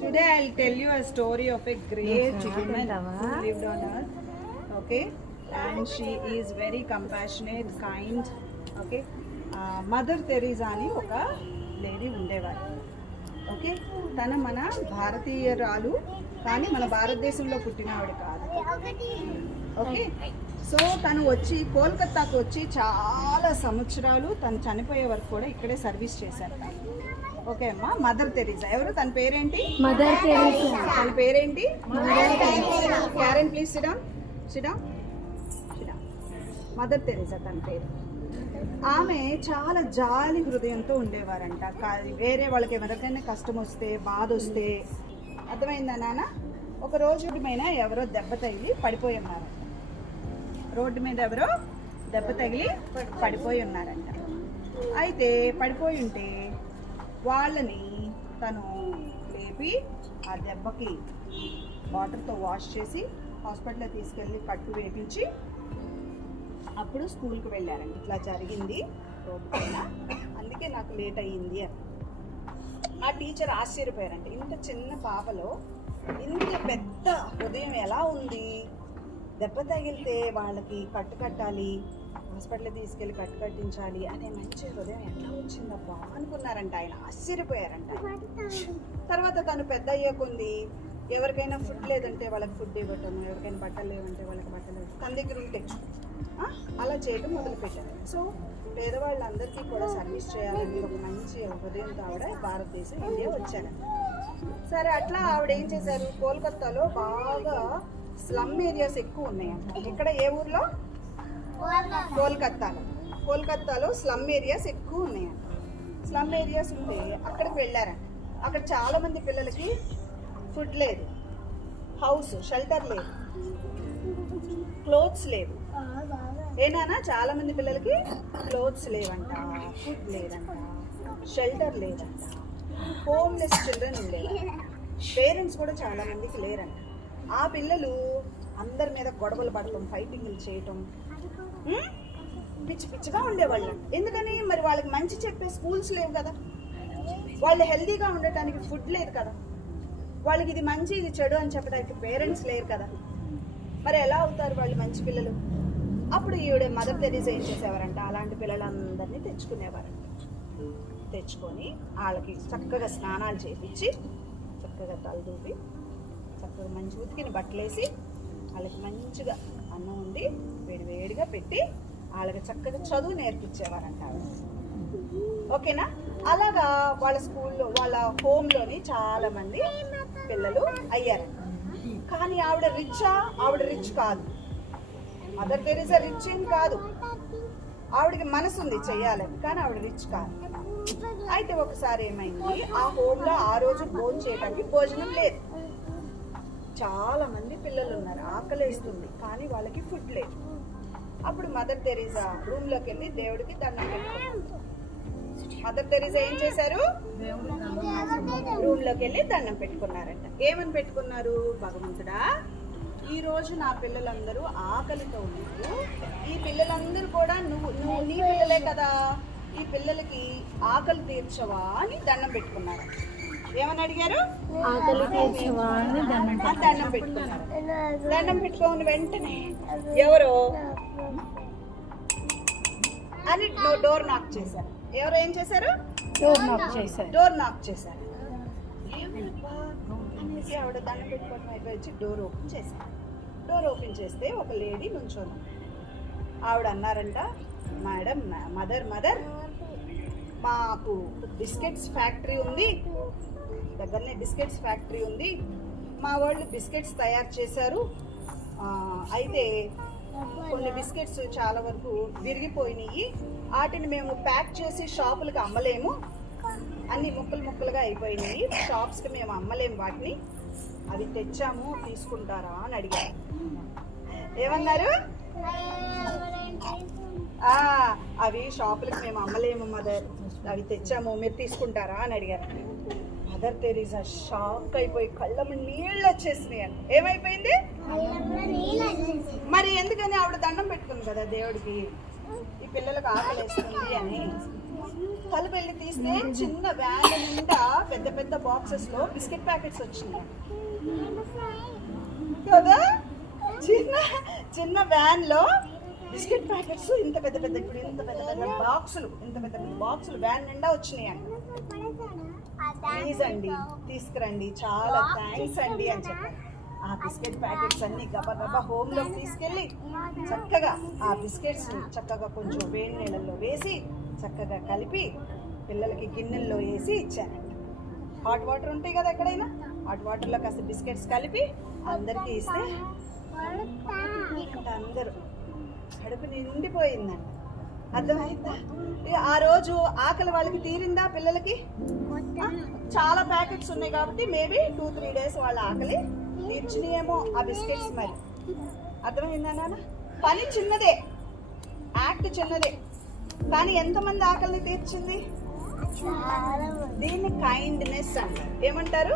Today I'll tell you a story of a great woman who lived on earth. Okay, and she is very compassionate, kind. Okay, mother Teresa అని ఒక lady ఉండేవారు. Okay, తను మన భారతీయురాలు కానీ మన భారతదేశంలో పుట్టినవాడు కాదు. ఓకే, సో తను వచ్చి కోల్కతాకు వచ్చి చాలా సంవత్సరాలు తను చనిపోయే వరకు కూడా ఇక్కడే సర్వీస్ చేశారు. ఓకే అమ్మా, మదర్ తెరీసా. ఎవరు తన పేరేంటి? Mother Teresa. తన పేరేంటి? Karen, please sit down. Mother Teresa తన పేరు. ఆమె చాలా జాలి హృదయంతో ఉండేవారంట. వేరే వాళ్ళకి ఎవరికైనా కష్టం వస్తే, బాధ వస్తే, అర్థమైందా నాన్న? ఒక రోజు మీద ఎవరో దెబ్బ తగిలి పడిపోయి ఉన్నారంట. రోడ్డు మీద ఎవరో దెబ్బ తగిలి పడిపోయి ఉన్నారంట. అయితే పడిపోయి ఉంటే వాళ్ళని తను లేపి ఆ దెబ్బకి వాటర్తో వాష్ చేసి హాస్పిటల్లో తీసుకెళ్ళి కట్టు వేపించి అప్పుడు స్కూల్కి వెళ్ళారండి. ఇట్లా జరిగింది రోడ్డు పైన, అందుకే నాకు లేట్ అయ్యింది అని. ఆ టీచర్ ఆశ్చర్యపోయారంట. ఇంత చిన్న పాపలో ఇంత పెద్ద హృదయం ఎలా ఉంది? దెబ్బ తగిలితే వాళ్ళకి కట్టు కట్టాలి, హాస్పిటల్ తీసుకెళ్ళి కట్టు కట్టించాలి అనే మంచి హృదయం ఎట్లా వచ్చిందబ్బా అనుకున్నారంట. ఆయన ఆశ్చర్యపోయారంట. తర్వాత తను పెద్ద అయ్యేకుంది ఎవరికైనా ఫుడ్ లేదంటే వాళ్ళకి ఫుడ్ ఇవ్వటం, ఎవరికైనా బట్టలు లేవంటే వాళ్ళకి బట్టలు తన దగ్గర ఉంటే అలా చేయడం మొదలుపెట్టారు. సో పేదవాళ్ళందరికీ కూడా సర్వీస్ చేయాలని ఒక మంచి హృదయంతో ఆవిడ భారతదేశం, ఇండియా వచ్చారంట. సరే, అట్లా ఆవిడ ఏం చేశారు, కోల్కతాలో బాగా స్లమ్ ఏరియాస్ ఎక్కువ ఉన్నాయంట. ఇక్కడ ఏ ఊర్లో? కోల్కతాలో స్లమ్ ఏరియాస్ ఎక్కువ ఉన్నాయంట. స్లమ్ ఏరియాస్ ఉంటే అక్కడికి వెళ్ళారంట. అక్కడ చాలా మంది పిల్లలకి ఫుడ్ లేదు, హౌస్ షెల్టర్ లేదు, క్లోత్స్ లేవు. ఏనానా చాలా మంది పిల్లలకి క్లోత్స్ లేవంట, ఫుడ్ లేదంట, షెల్టర్ లేదంట, హోమ్లెస్ చిల్డ్రన్ ఉండేవారు. పేరెంట్స్ కూడా చాలా మందికి లేరంట. ఆ పిల్లలు అందరి మీద గొడవలు పడటం, ఫైటింగ్లు చేయటం, పిచ్చి పిచ్చిగా ఉండేవాళ్ళు. ఎందుకని? మరి వాళ్ళకి మంచి చెప్పే స్కూల్స్ లేవు కదా, వాళ్ళు హెల్తీగా ఉండటానికి ఫుడ్ లేదు కదా, వాళ్ళకి ఇది మంచి ఇది చెడు అని చెప్పడానికి పేరెంట్స్ లేరు కదా, మరి ఎలా అవుతారు వాళ్ళు మంచి పిల్లలు? అప్పుడు ఈవిడ మదర్ తెరీసా ఏం చేసేవారంట, అలాంటి పిల్లలందరినీ తెచ్చుకునేవారంట. తెచ్చుకొని వాళ్ళకి చక్కగా స్నానాలు చేయించి, చక్కగా తలదూపి, చక్కగా మంచి ఉతికిన బట్టలేసి, వాళ్ళకి మంచిగా అన్నం ఉండి వేడివేడిగా పెట్టి వాళ్ళకి చక్కగా చదువు నేర్పించేవారంట. ఓకేనా? అలాగా వాళ్ళ స్కూల్లో, వాళ్ళ హోమ్లోని చాలా మంది పిల్లలు అయ్యారంట. కానీ ఆవిడ రిచ్చా? ఆవిడ రిచ్ కాదు. మదర్ తెరీసా రిచ్ ఏం కాదు, ఆవిడకి మనసు ఉంది చెయ్యాలని, కానీ ఆవిడ రిచ్ కాదు. అయితే ఒకసారి ఏమైంది, ఆ హోమ్లో ఆ రోజు భోజనం చేయడానికి భోజనం లేదు. చాలా మంది పిల్లలు ఉన్నారు, ఆకలేస్తుంది, కానీ వాళ్ళకి ఫుడ్ లేదు. అప్పుడు మదర్ తెరీసా రూమ్లోకి వెళ్ళి దేవుడికి దండం పెట్టుకున్నారు. మదర్ తెరీసా ఏం చేశారు? రూమ్లోకి వెళ్ళి దండం పెట్టుకున్నారంట. ఏమని పెట్టుకున్నారు? భగవంతుడా, ఈ రోజు నా పిల్లలందరూ ఆకలితో ఉన్నారు, ఈ పిల్లలందరూ కూడా నువ్వు నీ పిల్లలే కదా, ఈ పిల్లలకి ఆకలి తీర్చవా అని దండం పెట్టుకున్నారు. ఏమని అడిగారు? ఆకలి తీర్చవా అని దండం పెట్టుకున్నారు. దండం పెట్టుకోని వెంటనే ఎవరో అని డోర్ నాక్ చేశారు. ఎవరు ఏం చేశారు? డోర్ నాక్ చేశారు. అనేసి ఆవిడ దండం పెట్టుకోవడం అయిపోయి డోర్ ఓపెన్ చేశారు. డోర్ ఓపెన్ చేస్తే ఒక లేడీ నుంచోను. ఆవిడ అన్నారంట, మేడం, మదర్ మాకు బిస్కెట్స్ ఫ్యాక్టరీ ఉంది, దగ్గరనే బిస్కెట్స్ ఫ్యాక్టరీ ఉంది, మా వాళ్ళు బిస్కెట్స్ తయారు చేశారు. అయితే కొన్ని బిస్కెట్స్ చాలా వరకు విరిగిపోయినాయి, వాటిని మేము ప్యాక్ చేసి షాపులకు అమ్మలేము, అన్ని ముక్కలుగా అయిపోయినాయి, షాప్స్కి మేము అమ్మలేము వాటిని, అవి తెచ్చాము, తీసుకుంటారా అని అడిగారు. ఏమన్నారు? అవి షాపులకు మేము అమ్మలేము మదర్, అవి తెచ్చాము, మీరు తీసుకుంటారా అని అడిగారు. మదర్ తెరీసా షాక్ అయిపోయి కళ్ళము నీళ్ళు వచ్చేసినాయి అని. ఏమైపోయింది? మరి ఎందుకని? ఆవిడ దండం పెట్టుకుంది కదా దేవుడికి, ఈ పిల్లలకు ఆకలేస్తుంది అని. తలుపు వెళ్ళి తీస్తే చిన్న వ్యాన్ నిండా పెద్ద పెద్ద బాక్సెస్ లో బిస్కెట్ ప్యాకెట్స్ వచ్చినాయి కదా. చిన్న చిన్న వ్యాన్ లో బిస్కెట్ ప్యాకెట్స్ ఇంత పెద్ద పెద్ద, ఇప్పుడు ఇంత పెద్ద పెద్ద బాక్సులు, ఇంత పెద్ద పెద్ద బాక్సులు వ్యాన్ నిండా వచ్చినాయి అండి. ప్లీజ్ అండి తీసుకురండి, చాలా థ్యాంక్స్ అండి అని చెప్పారు. ఆ బిస్కెట్ ప్యాకెట్స్ అన్ని గబగబా హోమ్ లోకి తీసుకెళ్ళి చక్కగా ఆ బిస్కెట్స్ ని చక్కగా కొంచెం వేడి నీళ్ళల్లో వేసి చక్కగా కలిపి పిల్లలకి గిన్నెల్లో వేసి ఇచ్చానండి. హాట్ వాటర్ ఉంటాయి కదా ఎక్కడైనా, హాట్ వాటర్లో కాస్త బిస్కెట్స్ కలిపి అందరికీ ఇస్తే అందరూ కడుపు నిండిపోయిందండి. అర్థమైందా? ఇక ఆ రోజు ఆకలి వాళ్ళకి తీరిందా పిల్లలకి? చాలా ప్యాకెట్స్ ఉన్నాయి కాబట్టి మేబీ 2-3 days వాళ్ళ ఆకలి తీర్చినేమో ఆ బిస్కెట్స్. మరి అర్థమైందా నాన్న? పని చిన్నదే, యాక్ట్ చిన్నదే, కానీ ఎంతమంది ఆకలిని తీర్చింది? దీన్ని కైండ్నెస్ అంటారు. ఏమంటారు?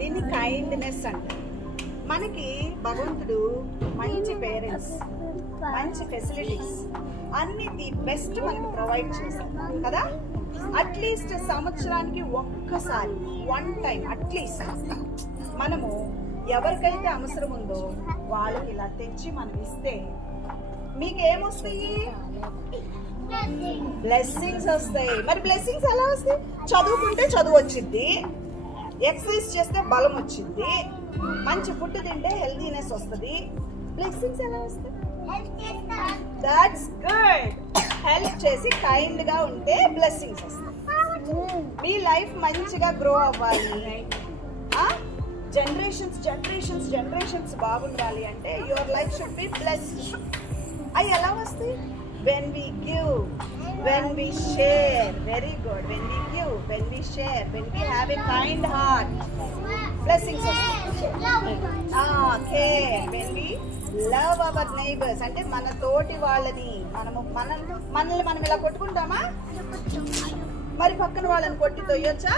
దీన్ని కైండ్నెస్ అంటారు. మనకి భగవంతుడు మంచి పేరెంట్స్, మంచి ఫెసిలిటీస్ అన్ని ది బెస్ట్ మనకి ప్రొవైడ్ చేస్తారు కదా. అట్లీస్ట్ సంవత్సరానికి ఒక్కసారి, 1 time అట్లీస్ట్ మనము ఎవరికైతే అవసరం ఉందో వాళ్ళకి ఇలా తెచ్చి మనం ఇస్తే మీకు ఏమొస్తాయి? బ్లెస్సింగ్స్ వస్తాయి. మరి బ్లెస్సింగ్స్ ఎలా వస్తాయి? చదువుకుంటే చదువు వచ్చింది, ఎక్సర్సైజ్ చేస్తే బలం వచ్చింది, మంచి ఫుడ్ తింటే హెల్దీనెస్ వస్తుంది. బ్లెస్సింగ్స్ ఎలా వస్తాయి? That's good. హెల్ప్ చేసి కైండ్ గా ఉంటే బ్లెస్సింగ్స్ వస్తాయి. మీ లైఫ్ మంచిగా గ్రో అవ్వాలి, జనరేషన్స్ బాగుండాలి అంటే your life should be blessed. అవి ఎలా వస్తాయి? when we give, when we share, very good, when we give, when we share, when we have a kind heart, blessings care, when we love our neighbors, అంటే మన తోటి వాళ్ళని మనల్ని మనం ఇలా కొట్టుకుంటామా? మరి పక్కన వాళ్ళని కొట్టి తొయ్యొచ్చా?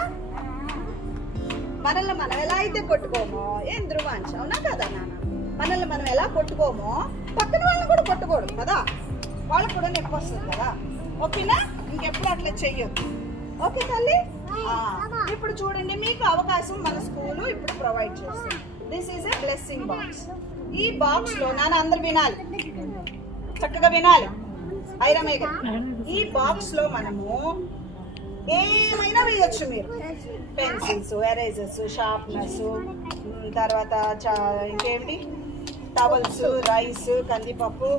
మనల్ని మనం ఎలా అయితే కొట్టుకోమో, ఏం ధ్రువాంశ అవునా కదా నాన్న? మనల్ని మనం ఎలా కొట్టుకోమో పక్కన వాళ్ళని కూడా కొట్టుకోవడం కదా, వాళ్ళకు కూడా నొప్పి వస్తుంది కదా. ఓకేనా? ఇంకెప్పుడు అట్లా చెయ్యొద్దు. ఓకే తల్లి? ఇప్పుడు చూడండి, మీకు అవకాశం మన స్కూలు ఇప్పుడు ప్రొవైడ్ చేస్తుంది. This is a blessing box. ఈ బాక్స్ లో నాన్న అందరు వినాలి, చక్కగా వినాలి. ఐరమేగ ఈ బాక్స్ లో మనము ఏమైనా వేయొచ్చు. మీరు పెన్సిల్స్, ఎరేజర్స్, షార్ప్నర్స్, తర్వాత ఇంకేమిటి, టవల్స్, రైస్, కందిపప్పు,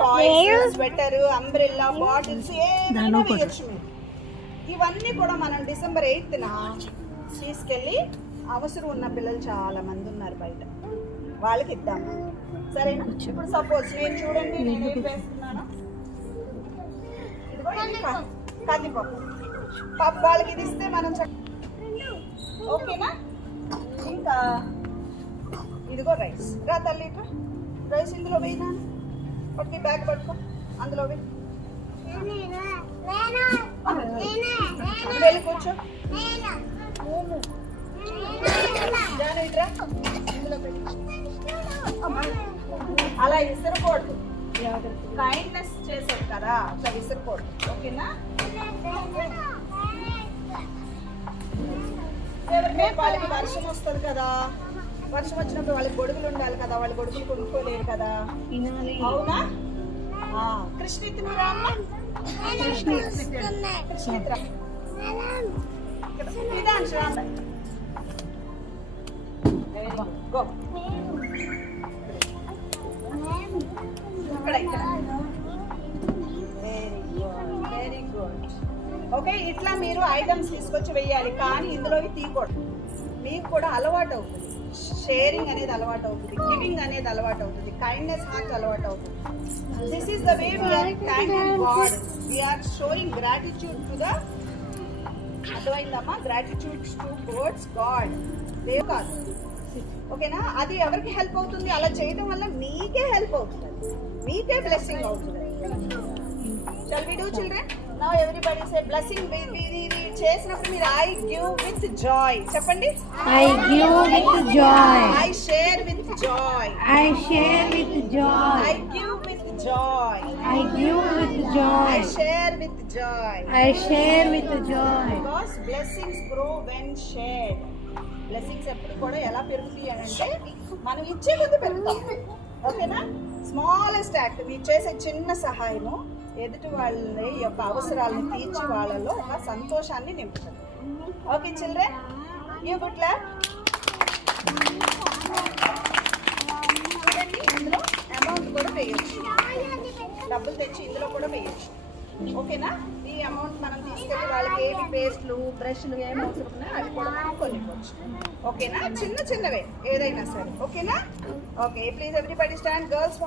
టాయ్స్, స్వెటర్, అంబ్రెల్లా, బాటిల్స్ ఏమైనా వేయొచ్చు మీరు. ఇవన్నీ కూడా మనం December 8th తీసుకెళ్ళి అవసరం ఉన్న పిల్లలు చాలా మంది ఉన్నారు బయట, వాళ్ళకి ఇద్దాము. సరేనా? ఇప్పుడు సపోజ్ నేను చూడండి, నేను ఏం వేస్తున్నాను, ఇదిగో ఇది కందిపప్పు పప్పు, వాళ్ళకి ఇది ఇస్తే మనం ఓకేనా? ఇంకా ఇదిగో రైస్. రా తల్లి, రైస్ ఇందులో వేయినా, పట్టుకి బ్యాగ్ పట్టుకో, అందులో వెళ్ళి కూర్చో. అలా విసరకూడదు, కైండ్నెస్ చేశారు కదా, అట్లా విసరకూడదు. ఓకేనా? వాళ్ళకి వర్షం వస్తుంది కదా, వర్షం వచ్చినప్పుడు వాళ్ళకి గొడుగులు ఉండాలి కదా, వాళ్ళు గొడుగులు కొనుక్కోలేరు కదా, అవునా? కృష్ణిత్ నువ్వు అమ్మ, కృష్ణిత్ రా, గో వెరీ గుడ్. ఓకే, ఇట్లా మీరు ఐటమ్స్ తీసుకొచ్చి వెయ్యాలి, కానీ ఇందులో తీయకూడదు. మీకు కూడా అలవాటు అవుతుంది, షేరింగ్ అనేది అలవాటు అవుతుంది, గివింగ్ అనేది అలవాటు అవుతుంది, కైండ్నెస్ హార్ట్ అలవాటు అవుతుంది. This is the way we are thanking God, we are showing gratitude to the, అర్థమైందమ్మా? గ్రాటిట్యూడ్ టువర్డ్స్ గాడ్, దేవ్ కాదు. ఓకేనా? అది ఎవరికి హెల్ప్ అవుతుంది? అలా చేయడం వల్ల మీకే హెల్ప్ అవుతుంది, మీకే బ్లెస్సింగ్ అవుతుంది. Shall we do, children? Now everybody say blessing. చేసినప్పుడు మీరు I give with joy చెప్పండి. I give with joy. I share with joy. I share with joy. I give with joy. I give with I joy. share with joy. I share with joy. Because blessings grow when shared. Blessings ఎప్పుడు కూడా ఎలా పెరుగుతాయి అని అంటే మనం ఇచ్చే కొద్ది పెరుగుతాం. ఓకేనా? స్మాలెస్ట్ యాక్ట్, మీరు చేసే చిన్న సహాయము ఎదుటి వాళ్ళ యొక్క అవసరాలను తీర్చి వాళ్ళలో ఒక సంతోషాన్ని నింపుతుంది. Okay children, give good clap. చూడండి, ఇందులో అమౌంట్ కూడా వేయచ్చు, డబ్బులు తెచ్చి ఇందులో కూడా వేయచ్చు. ఓకేనా? ఈ అమౌంట్ మనం తీసుకెళ్ళి వాళ్ళకి ఏవి పేస్ట్లు బ్రష్లు ఏం అవసరం ఉన్నాయో అవి కూడా మనం కొనివ్వచ్చు. ఓకేనా? చిన్న చిన్నవే ఏదైనా సరే. ఓకేనా? Okay, please everybody stand. Girls